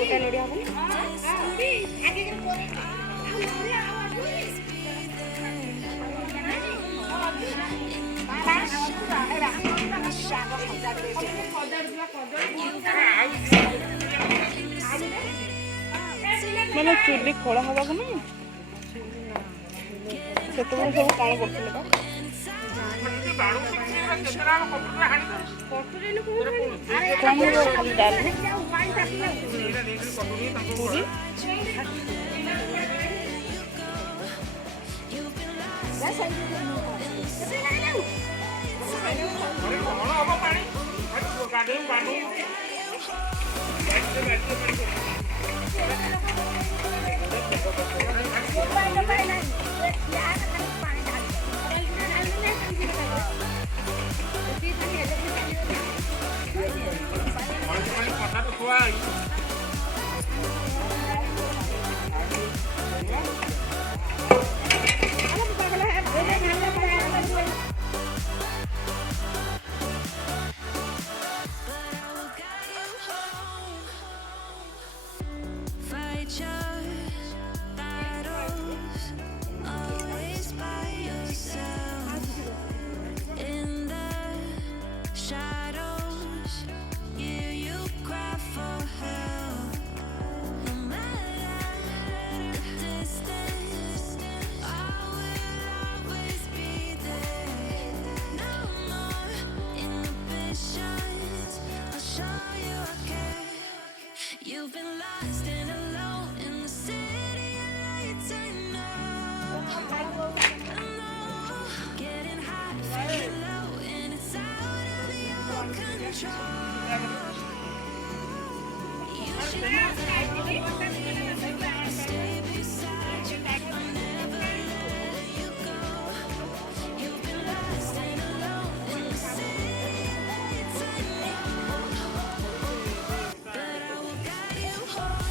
গোটা নড়িয়া হবে ମାନେ ଚୁଲି ଖୋଳା ହବାକୁ ନା ସେତେବେଳେ ସବୁ କଣ କରୁଥିଲେ ବା ଖାଲି ଡାଲି Puri You've been lost and alone in the city of lights. I know, getting hot, feeling low, and it's out of your control. You should have stay beside you. I'll never let you go. You've been lost and alone in the city of lights. I know, but I will guide you home.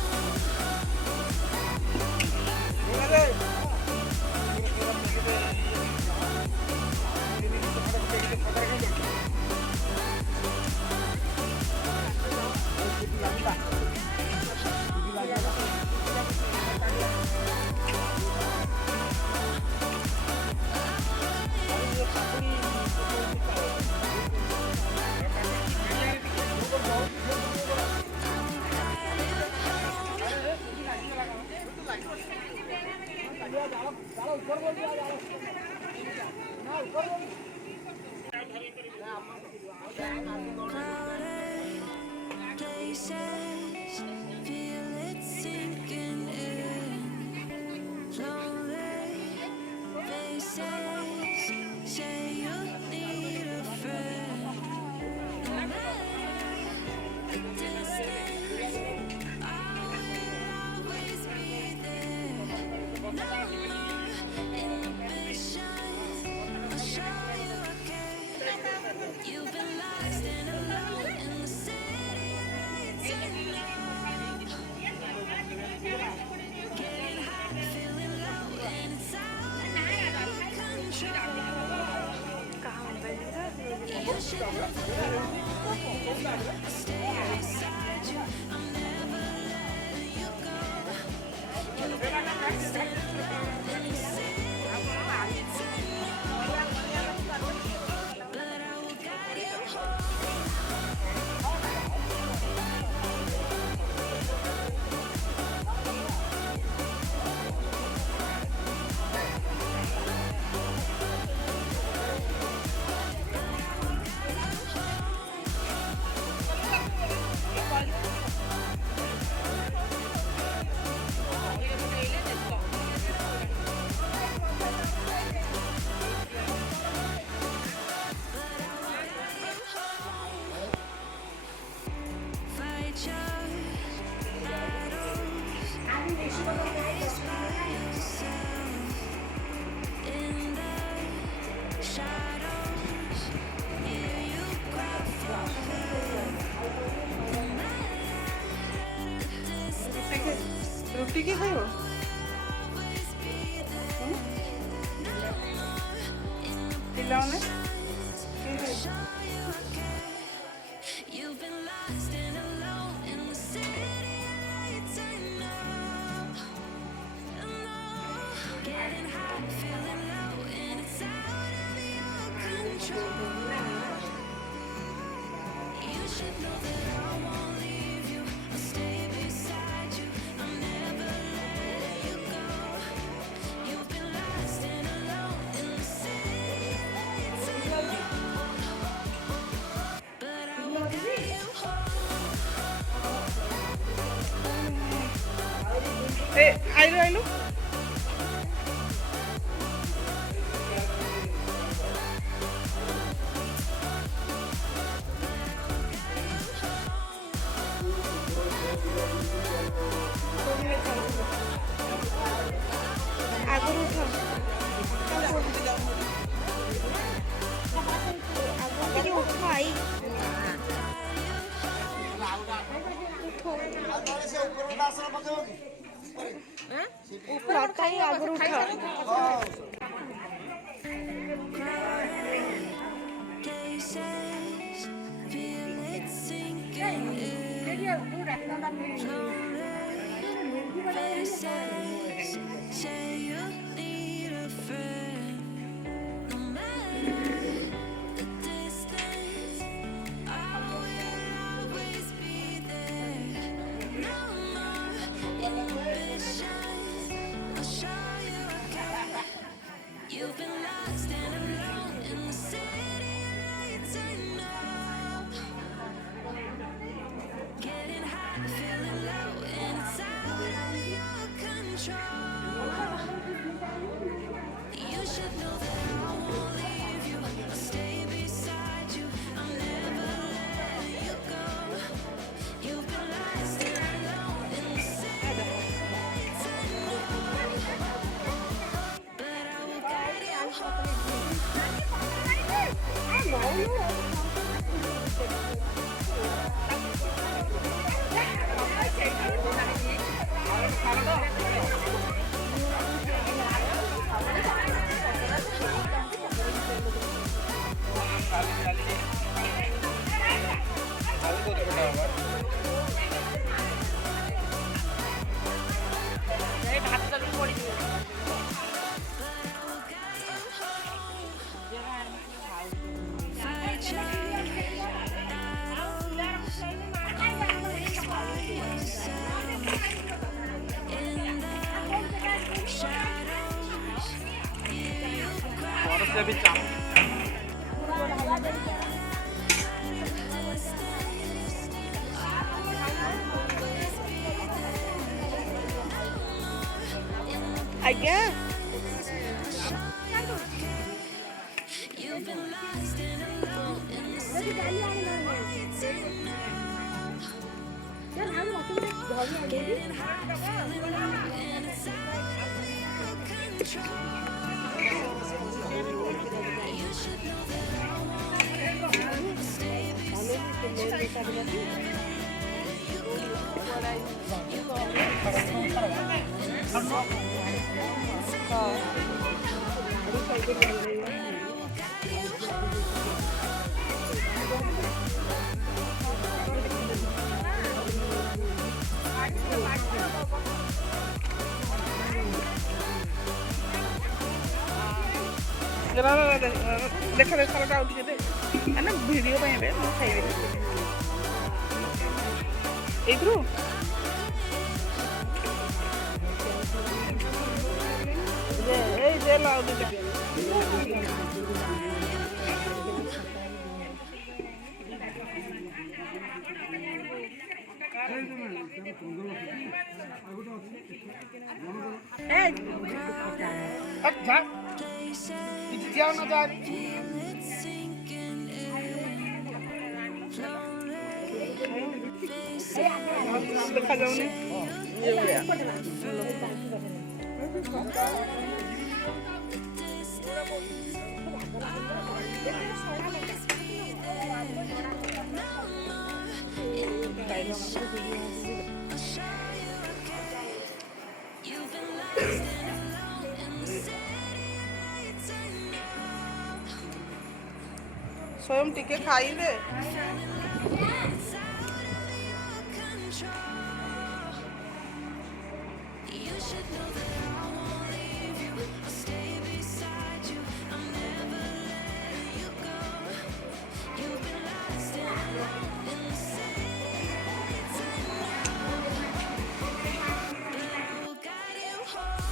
Places, feel it sinking in. Lonely faces, say you need a friend. No matter the distance, I will always be there. No more inhibitions, I'll show you I care. You've been lost and alone in the city of lights. I know, getting hot, feeling low, and it's out of control. You should have stay beside you. I'm never letting you go. You've been lost and alone in the city of lights. I know, but I will guide you home. Fight your battles, always by yourself. In the shadows, hear you cry for help. No matter the distance, ରୁଟି କିଏ ଖାଇବ always be there. No more ପିଲାମାନେ inhibitions, show you I care. You've been lost and alone in the city of ଆଇଲୁ ଆଇଲୁ ଆଗରୁ ଉଠ ଆଗରୁ ଟିକେ ଉଠ ଆଇ ଉଠ ଆଗରୁ ଉଠ You've been lost and alone in the city lights. I know, getting high, feeling low, and it's out of your control. You should know that I won't leave you. I'll stay beside you. I'm never letting you go. You've been lost and alone in the city lights. I know, but I will guide you home. ଆଜ୍ଞା You've been lost and alone in the city lights. I know, getting high, feeling low, and it's out of your control. You should know that I won't leave you. Stay beside you. ଦେଖ ଦେଖ ଆଉ ଟିକେ ଦେ ନା video ପାଇଁ ଏବେ ମୁଁ ଖାଇବି ଏଇଥିରୁ ଏଇ ଦେଲ ଆଉ ଟିକେ ଦେଖାଯାଉନି You've been lost and alone in the city lights. I know, ସ୍ୱୟଂ ଟିକେ ଖାଇଦେ it's out of your control. You should know that I won't leave you. I'll stay beside you. I'm never letting you go. You've been lost and alone in the city lights. I know, but I will guide you home.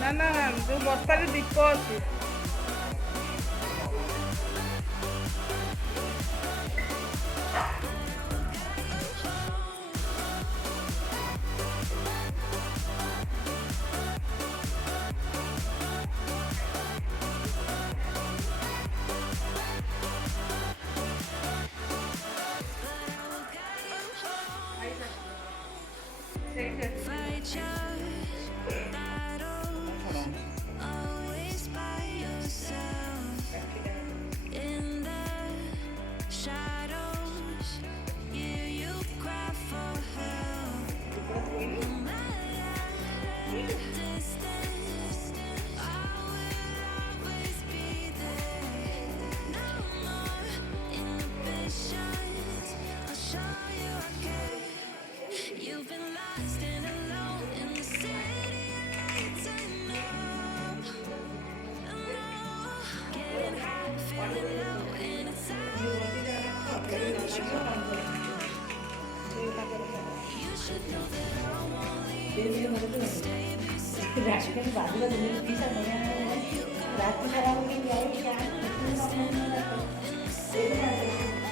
ନା ନା ଯୋଉ ବସ୍ତାରେ ଦୀପ ଅଛି fight your battles, always by yourself. In the shadows, yeah, you cry for help. No matter the distance, I will always be there. No more inhibitions, I'll show you again. You've been lost and alone in the city of lights. I know, getting high, feeling low, and it's out of control. You should know that I won't leave you. Stay beside ration बाजूला दिलेलं piece आहे बघा रात्री खराब होईल यावेळी काय in the city of lights.